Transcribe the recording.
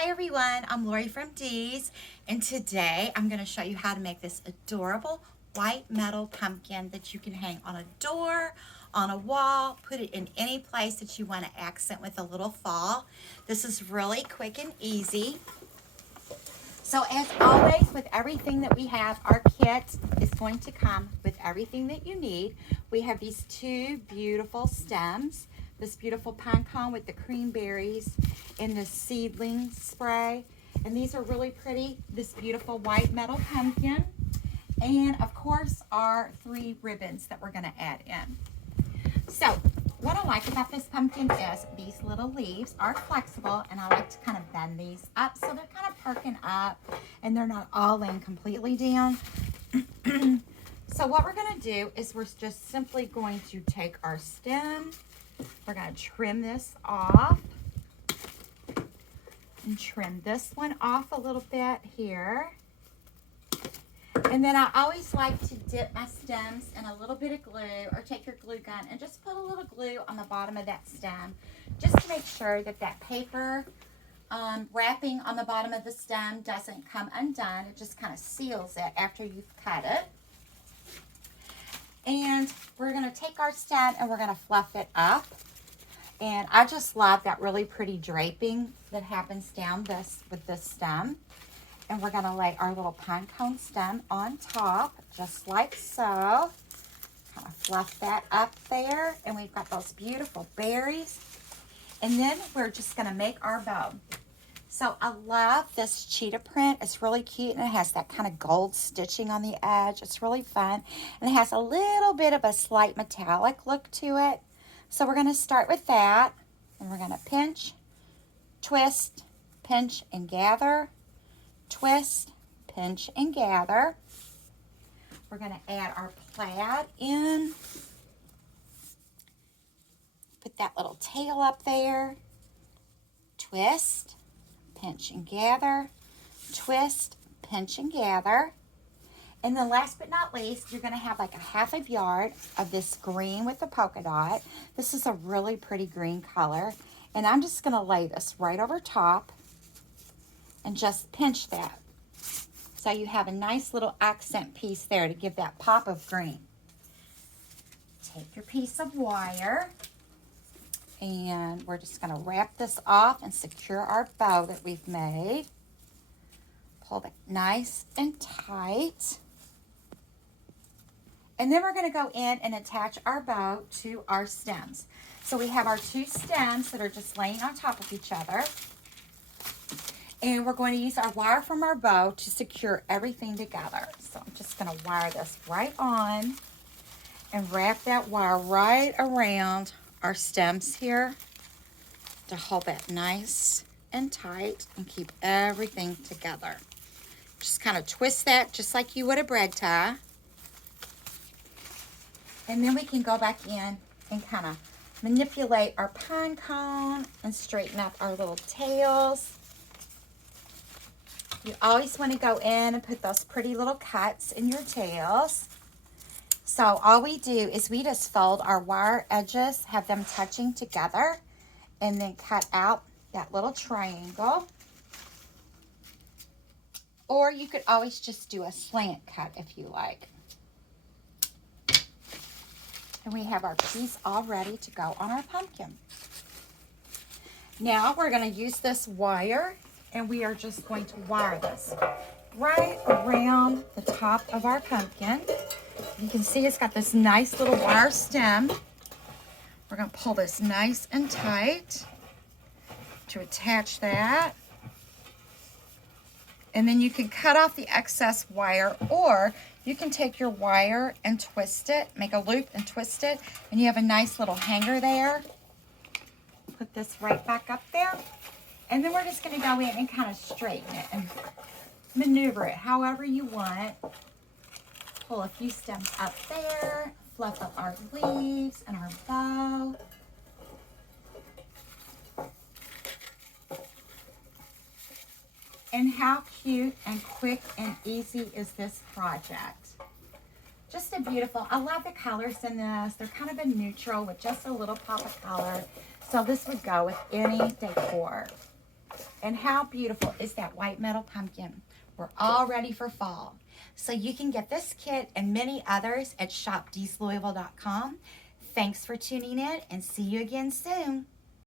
Hi everyone, I'm Lori from Dee's, and today I'm going to show you how to make this adorable white metal pumpkin that you can hang on a door, on a wall, put it in any place that you want to accent with a little fall. This is really quick and easy. So as always, with everything that we have, our kit is going to come with everything that you need. We have these two beautiful stems, this beautiful pine cone with the cream berries and this seedling spray. And these are really pretty, this beautiful white metal pumpkin. And of course, our 3 ribbons that we're gonna add in. So what I like about this pumpkin is these little leaves are flexible, and I like to kind of bend these up so they're kind of perking up and they're not all laying completely down. So what we're going to do is we're just simply going to take our stem, we're going to trim this off and trim this one off a little bit here. And then I always like to dip my stems in a little bit of glue, or take your glue gun and just put a little glue on the bottom of that stem, just to make sure that that paper wrapping on the bottom of the stem doesn't come undone. It just kind of seals it after you've cut it. And we're going to take our stem and we're going to fluff it up. And I just love that really pretty draping that happens down this with this stem. And we're going to lay our little pine cone stem on top, just like so. Kind of fluff that up there. And we've got those beautiful berries. And then we're just going to make our bow. So I love this cheetah print. It's really cute, and it has that kind of gold stitching on the edge. It's really fun. And it has a little bit of a slight metallic look to it. So we're going to start with that. And we're going to pinch, twist, pinch, and gather. Twist, pinch, and gather. We're going to add our plaid in. Put that little tail up there. Twist, pinch, and gather. Twist, pinch, and gather. And then last but not least, you're going to have like a half a yard of this green with the polka dot. This is a really pretty green color. And I'm just going to lay this right over top and just pinch that. So you have a nice little accent piece there to give that pop of green. Take your piece of wire, and we're just going to wrap this off and secure our bow that we've made. Pull it nice and tight. And then we're going to go in and attach our bow to our stems. So we have our 2 stems that are just laying on top of each other. And we're going to use our wire from our bow to secure everything together. So I'm just going to wire this right on and wrap that wire right around our stems here to hold that nice and tight and keep everything together. Just kind of twist that just like you would a bread tie. And then we can go back in and kind of manipulate our pine cone and straighten up our little tails. You always want to go in and put those pretty little cuts in your tails. So all we do is we just fold our wire edges, have them touching together, and then cut out that little triangle. Or you could always just do a slant cut if you like. And we have our piece all ready to go on our pumpkin. Now we're going to use this wire, and we are just going to wire this right around the top of our pumpkin. You can see it's got this nice little wire stem. We're going to pull this nice and tight to attach that. And then you can cut off the excess wire, or you can take your wire and twist it, make a loop and twist it, and you have a nice little hanger there. Put this right back up there. And then we're just going to go in and kind of straighten it and maneuver it however you want. Pull a few stems up there, fluff up our leaves and our bow. And how cute and quick and easy is this project? Just a beautiful, I love the colors in this. They're kind of a neutral with just a little pop of color. So this would go with any decor. And how beautiful is that white metal pumpkin? We're all ready for fall. So you can get this kit and many others at shopdeeslouisville.com. Thanks for tuning in and see you again soon.